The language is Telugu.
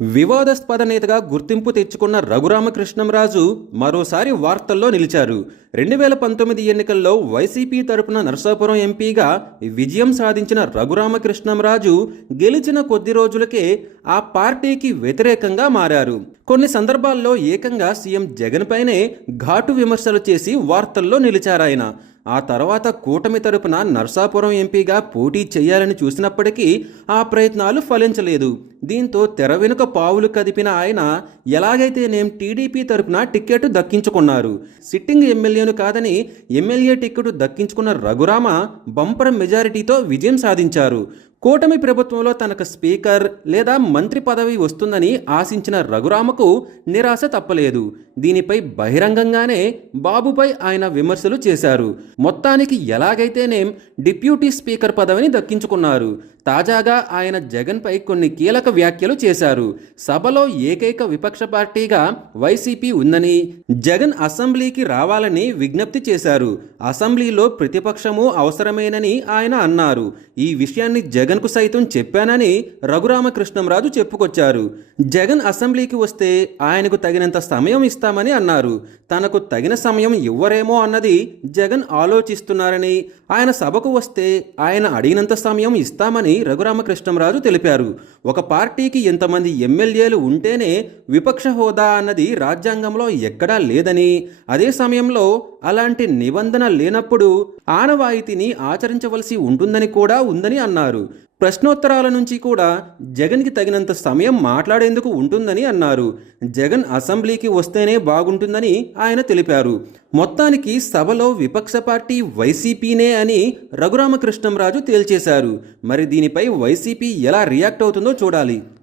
వివాదాస్పద నేతగా గుర్తింపు తెచ్చుకున్న రఘురామకృష్ణంరాజు మరోసారి వార్తల్లో నిలిచారు. 2019 ఎన్నికల్లో వైసీపీ తరపున నరసాపురం ఎంపీగా విజయం సాధించిన రఘురామకృష్ణంరాజు గెలిచిన కొద్ది రోజులకే ఆ పార్టీకి వ్యతిరేకంగా మారారు. కొన్ని సందర్భాల్లో ఏకంగా సీఎం జగన్ పైనే ఘాటు విమర్శలు చేసి వార్తల్లో నిలిచారాయన. ఆ తర్వాత కూటమి తరపున నర్సాపురం ఎంపీగా పోటీ చేయాలని చూసినప్పటికీ ఆ ప్రయత్నాలు ఫలించలేదు. దీంతో తెర వెనుక పావులు కదిపిన ఆయన ఎలాగైతేనేం టీడీపీ తరపున టికెట్ దక్కించుకున్నారు. సిట్టింగ్ ఎమ్మెల్యేను కాదని ఎమ్మెల్యే టికెట్ దక్కించుకున్న రఘురామ బంపర్ మెజారిటీతో విజయం సాధించారు. కూటమి ప్రభుత్వంలో తనకు స్పీకర్ లేదా మంత్రి పదవి వస్తుందని ఆశించిన రఘురామకు నిరాశ తప్పలేదు. దీనిపై బహిరంగంగానే బాబుపై ఆయన విమర్శలు చేశారు. మొత్తానికి ఎలాగైతేనేం డిప్యూటీ స్పీకర్ పదవిని దక్కించుకున్నారు. తాజాగా ఆయన జగన్పై కొన్ని కీలక వ్యాఖ్యలు చేశారు. సభలో ఏకైక విపక్ష పార్టీగా వైసీపీ ఉందని, జగన్ అసెంబ్లీకి రావాలని విజ్ఞప్తి చేశారు. అసెంబ్లీలో ప్రతిపక్షము అవసరమేనని ఆయన అన్నారు. ఈ విషయాన్ని జగన్కు సైతం చెప్పానని రఘురామకృష్ణంరాజు చెప్పుకొచ్చారు. జగన్ అసెంబ్లీకి వస్తే ఆయనకు తగినంత సమయం ఇస్తామని అన్నారు. తనకు తగిన సమయం ఇవ్వరేమో అన్నది జగన్ ఆలోచిస్తున్నారని, ఆయన సభకు వస్తే ఆయన అడిగినంత సమయం ఇస్తామని రఘురామకృష్ణంరాజు తెలిపారు. ఒక పార్టీకి ఎంతమంది ఎమ్మెల్యేలు ఉంటేనే విపక్ష హోదా అన్నది రాజ్యాంగంలో ఎక్కడా లేదని, అదే సమయంలో అలాంటి నిబంధన లేనప్పుడు ఆనవాయితీని ఆచరించవలసి ఉంటుందని కూడా ఉందని అన్నారు. ప్రశ్నోత్తరాల నుంచి కూడా జగన్కి తగినంత సమయం మాట్లాడేందుకు ఉంటుందని అన్నారు. జగన్ అసెంబ్లీకి వస్తేనే బాగుంటుందని ఆయన తెలిపారు. మొత్తానికి సభలో విపక్ష పార్టీ వైసీపీనే అని రఘురామకృష్ణంరాజు తేల్చేశారు. మరి దీనిపై వైసీపీ ఎలా రియాక్ట్ అవుతుందో చూడాలి.